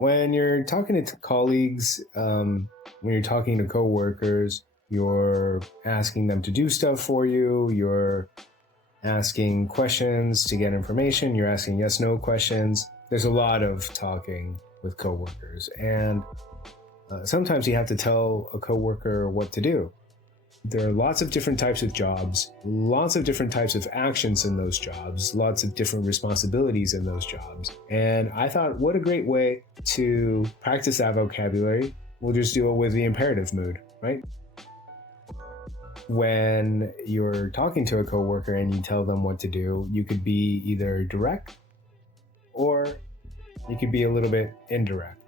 When you're talking to colleagues, when you're talking to coworkers, you're asking them to do stuff for you, you're asking questions to get information, you're asking yes no questions. There's a lot of talking with coworkers, and sometimes you have to tell a coworker what to do. There are lots of different types of jobs, lots of different types of actions in those jobs, lots of different responsibilities in those jobs. And I thought, what a great way to practice that vocabulary. We'll just do it with the imperative mood, right? When you're talking to a coworker and you tell them what to do, you could be either direct or you could be a little bit indirect.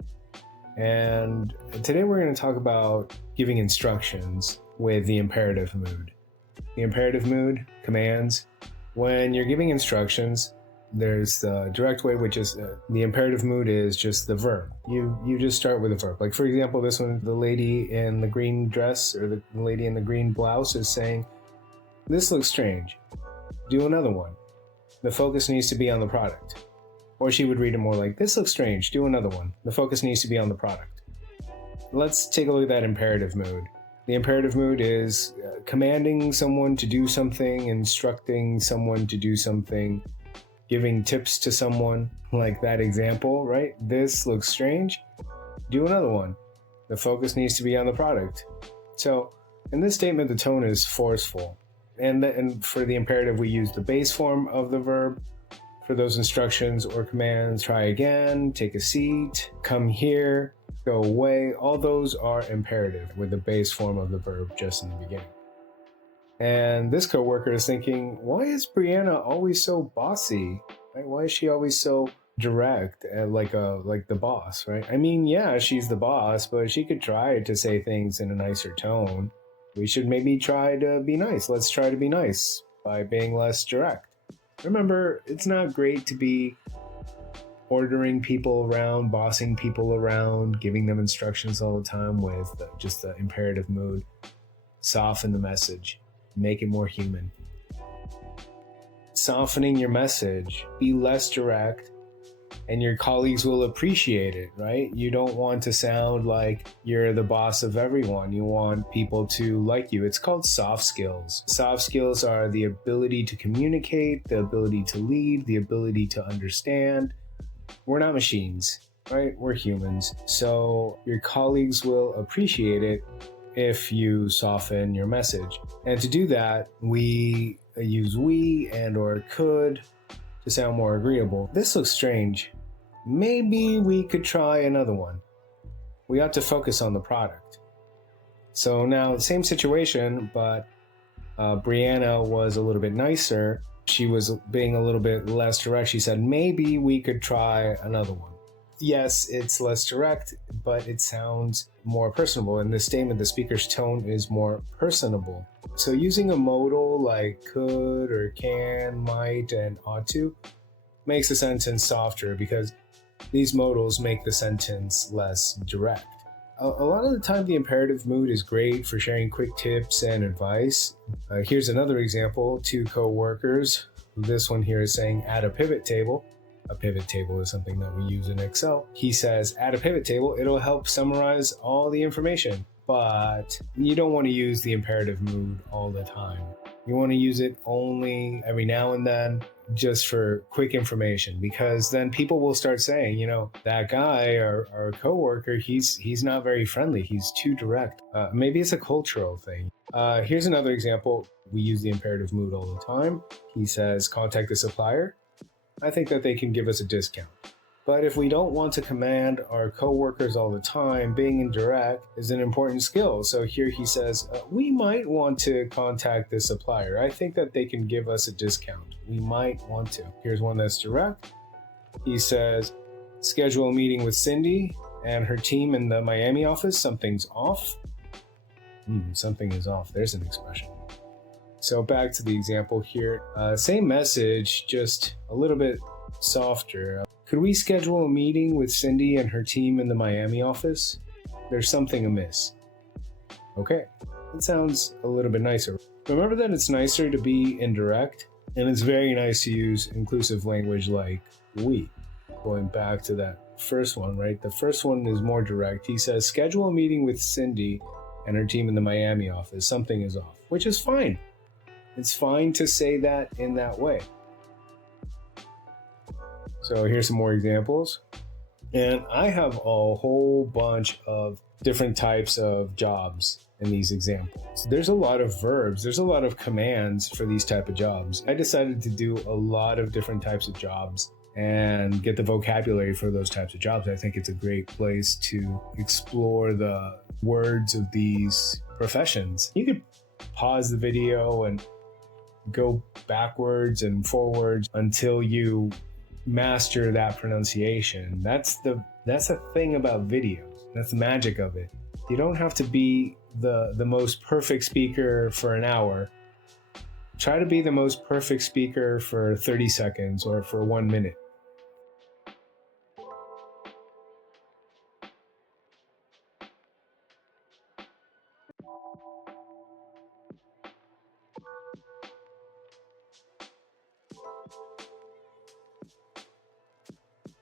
And today we're going to talk about giving instructions with the imperative mood. The imperative mood, commands. When you're giving instructions, there's the direct way, which is the imperative mood is just the verb. You just start with a verb. Like for example, this one, the lady in the green dress or the lady in the green blouse is saying, "This looks strange. Do another one." The focus needs to be on the product. Or she would read it more like, "This looks strange. Do another one." The focus needs to be on the product. Let's take a look at that imperative mood. The imperative mood is commanding someone to do something, instructing someone to do something, giving tips to someone, like that example, right? "This looks strange. Do another one." The focus needs to be on the product. So in this statement, the tone is forceful. And for the imperative, we use the base form of the verb. For those instructions or commands, "Try again," "Take a seat," "Come here," "Go away," all those are imperative with the base form of the verb just in the beginning. And this coworker is thinking, why is Brianna always so bossy? Right? Why is she always so direct and like the boss, right? I mean, yeah, she's the boss, but she could try to say things in a nicer tone. We should maybe try to be nice. Let's try to be nice by being less direct. Remember, it's not great to be ordering people around, bossing people around, giving them instructions all the time with just the imperative mood. Soften the message, make it more human. Softening your message, be less direct, and your colleagues will appreciate it, right? You don't want to sound like you're the boss of everyone. You want people to like you. It's called soft skills. Soft skills are the ability to communicate, the ability to lead, the ability to understand. We're not machines, right? We're humans. So your colleagues will appreciate it if you soften your message. And to do that, we use "we" and or "could" to sound more agreeable. "This looks strange. Maybe we could try another one." We ought to focus on the product. So now, same situation, but Brianna was a little bit nicer. She was being a little bit less direct. She said, "Maybe we could try another one." Yes, it's less direct, but it sounds more personable. In this statement, the speaker's tone is more personable. So using a modal like could or can, might, and ought to makes the sentence softer because these modals make the sentence less direct. A lot of the time, the imperative mood is great for sharing quick tips and advice. Here's another example. Two co-workers. This one here is saying, "Add a pivot table." A pivot table is something that we use in Excel. He says, "Add a pivot table. It'll help summarize all the information." But you don't want to use the imperative mood all the time. You want to use it only every now and then, just for quick information, because then people will start saying, that guy or our coworker, he's not very friendly. He's too direct. Maybe it's a cultural thing. Here's another example. We use the imperative mood all the time. He says, "Contact the supplier. I think that they can give us a discount." But if we don't want to command our coworkers all the time, being indirect is an important skill. So here he says, "We might want to contact the supplier. I think that they can give us a discount. We might want to." Here's one that's direct. He says, "Schedule a meeting with Cindy and her team in the Miami office. Something's off." Something is off. There's an expression. So back to the example here. Same message, just a little bit softer. "Could we schedule a meeting with Cindy and her team in the Miami office? There's something amiss." Okay, it sounds a little bit nicer. Remember that it's nicer to be indirect, and it's very nice to use inclusive language like "we." Going back to that first one, right? The first one is more direct. He says, schedule a meeting with Cindy and her team in the Miami office. Something is off, which is fine. It's fine to say that in that way. So here's some more examples. And I have a whole bunch of different types of jobs in these examples. There's a lot of verbs, there's a lot of commands for these type of jobs. I decided to do a lot of different types of jobs and get the vocabulary for those types of jobs. I think it's a great place to explore the words of these professions. You could pause the video and go backwards and forwards until you master that pronunciation. That's the thing about videos. That's the magic of it. You don't have to be the most perfect speaker for an hour. Try to be the most perfect speaker for 30 seconds or for 1 minute.